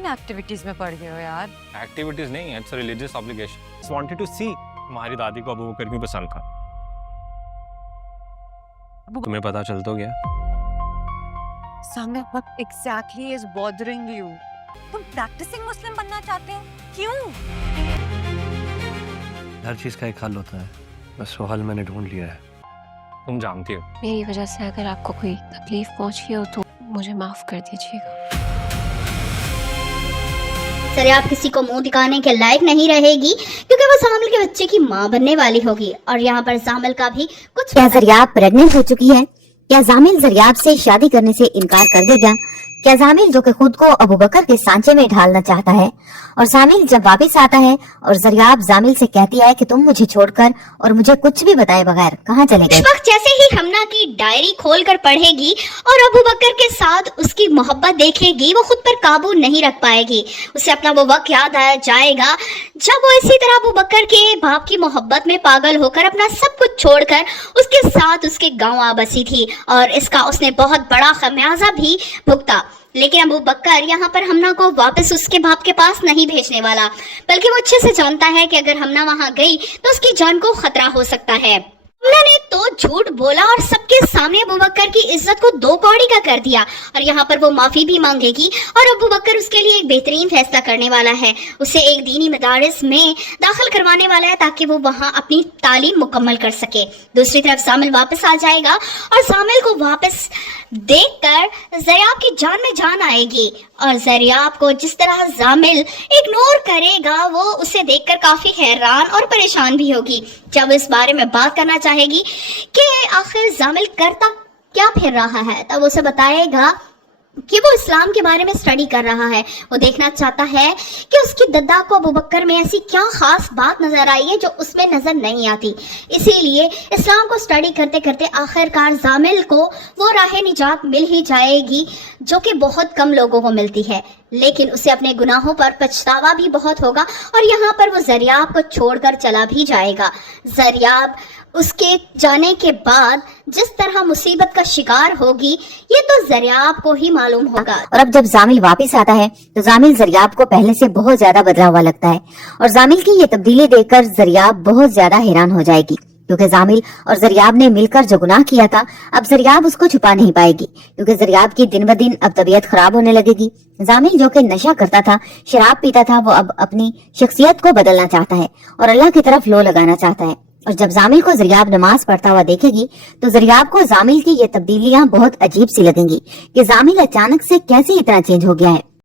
किन एक्टिविटीज में पड़ गए हो यार? एक्टिविटीज नहीं, it's a religious obligation. Just wanted to see तुम्हारी दादी को अबू बकर क्यों पसंद था. तुम्हें पता चल तो गया. सामने what exactly is bothering you? तुम प्रैक्टिसिंग मुस्लिम बनना चाहते हो? क्यों? हर चीज का एक हल होता है, बस वो हल मैंने ढूंढ लिया है. तुम जानती हो मेरी वजह से अगर आपको कोई तकलीफ पहुंची हो तो मुझे माफ कर दीजिएगा. ज़रियाब किसी को मुंह दिखाने के लायक नहीं रहेगी क्योंकि वो जामिल के बच्चे की मां बनने वाली होगी. और यहाँ पर जामिल का भी कुछ. क्या ज़रियाब प्रेग्नेंट हो चुकी है? क्या जामिल ज़रियाब से शादी करने से इनकार कर देगा? क्या जामिल जो कि खुद को अबू बकर के सांचे में ढालना चाहता है, और जामिल जब वापस आता है और ज़रियाब जामिल से कहती है कि तुम मुझे छोड़कर और मुझे कुछ भी बताए बगैर कहाँ चले गए? इस वक्त जैसे ही हमना की डायरी खोलकर पढ़ेगी और अबू बकर के साथ उसकी मोहब्बत देखेगी, वो खुद पर काबू नहीं रख पाएगी. उसे अपना वो वक्त याद आ जाएगा जब वो इसी तरह अबू बकर के बाप की मोहब्बत में पागल होकर अपना सब कुछ छोड़कर उसके साथ उसके गाँव आ बसी थी, और इसका उसने बहुत बड़ा खमियाजा भी भुगता. लेकिन अबू बकर यहाँ पर हमना को वापस उसके बाप के पास नहीं भेजने वाला, बल्कि वो अच्छे से जानता है कि अगर हमना वहाँ गई तो उसकी जान को खतरा हो सकता है. हमना ने तो झूठ बोला और सबके सामने अबू बकर की इज्जत को दो कौड़ी का कर दिया, और यहाँ पर वो माफी भी मांगेगी और अबू बकर उसके लिए एक बेहतरीन फैसला करने वाला है. उसे एक दीनी मदारिस में दाखिल करवाने वाला है ताकि वो वहाँ अपनी तालीम मुकम्मल कर सके. दूसरी तरफ जामिल वापस आ जाएगा और जामिल को वापस देखकर ज़रियाब की जान में जान आएगी, और ज़रियाब को जिस तरह जामिल इग्नोर करेगा वो उसे देखकर काफी हैरान और परेशान भी होगी. जब इस बारे में बात करना चाहेगी कि आखिर जामिल करता क्या फिर रहा है, तब उसे बताएगा कि वो इस्लाम के बारे में स्टडी कर रहा है. वो देखना चाहता है कि उसकी दद्दा को अबू बकर में ऐसी क्या खास बात नजर आई है जो उसमें नजर नहीं आती. इसीलिए इस्लाम को स्टडी करते करते आखिरकार जामिल को वो राह निजात मिल ही जाएगी जो कि बहुत कम लोगों को मिलती है. लेकिन उसे अपने गुनाहों पर पछतावा भी बहुत होगा, और यहाँ पर वो ज़रियाब को छोड़कर चला भी जाएगा. ज़रियाब उसके जाने के बाद जिस तरह मुसीबत का शिकार होगी ये तो ज़रियाब को ही मालूम होगा. और अब जब जामिल वापस आता है तो जामिल ज़रियाब को पहले से बहुत ज्यादा बदला हुआ लगता है, और जामिल की ये तब्दीली देखकर ज़रियाब बहुत ज्यादा हैरान हो जाएगी, क्योंकि जामिल और ज़रियाब ने मिलकर जो गुनाह किया था अब ज़रियाब उसको छुपा नहीं पाएगी, क्योंकि ज़रियाब की दिन ब दिन अब तबीयत खराब होने लगेगी. जामिल जो कि नशा करता था, शराब पीता था, वो अब अपनी शख्सियत को बदलना चाहता है और अल्लाह की तरफ लो लगाना चाहता है. और जब जामिल को ज़रियाब नमाज पढ़ता हुआ देखेगी तो ज़रियाब को जामिल की ये तब्दीलियां बहुत अजीब सी लगेंगी कि जामिल अचानक से कैसे इतना चेंज हो गया है.